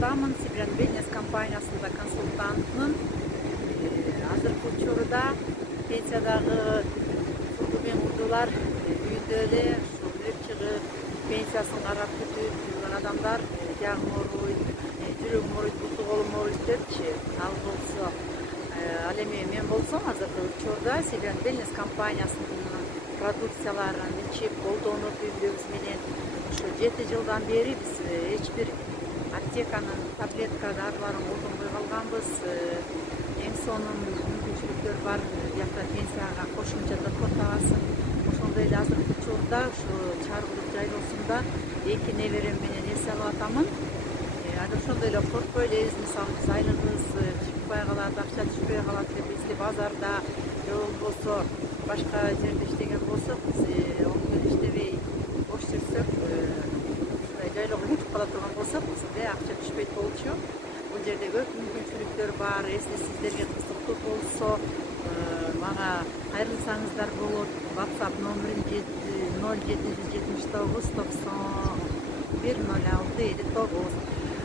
консультантмын, Сибирян бизнес компаниясында консультантмын. Азыркы учурда пенсиядагы курду мен курдулар үйүндө эле үлүп чыгып, пенсиясын карап күтүп жүргөн адамдар, ягым ооруйт, жүрөгүм ооруйт, буту колум ооруйт депчи, ал болсо ал эми мен болсом азыркы учурда Сибирян бизнес компаниясынын продукцияларын ичип колдонуп үй-бүлөбүз менен ушу 7 жылдан бери биз эч бир аптеканын таблетка дарыларын колдонбой калганбыз. Эң сонун мүмкүнчүлүктөр бар, биякта пенсияга кошумча доход табасың. Ошондой эле азыркы учурда ушу Чаркулук жайлоосунда 2 неберем менен эс алып атамын. Аны ошондой эле коркпой элебиз, мисалы биз айлыгыбыз чыкпай калат, акча түшпөй калат деп бизди базарда же болбосо башка жерде иштеген болсок, биз оң эле иштебей бош жүрсөк, ушундай жайлоого кетип кала турган болсок, бизде акча түшпөйт болчу. Бул жерде көп мүмкүнчүлүктөр бар. Если сиздерге кызыктуу болсо, мага кайрылсаңыздар болот. WhatsApp номерим 0779 91 06 59.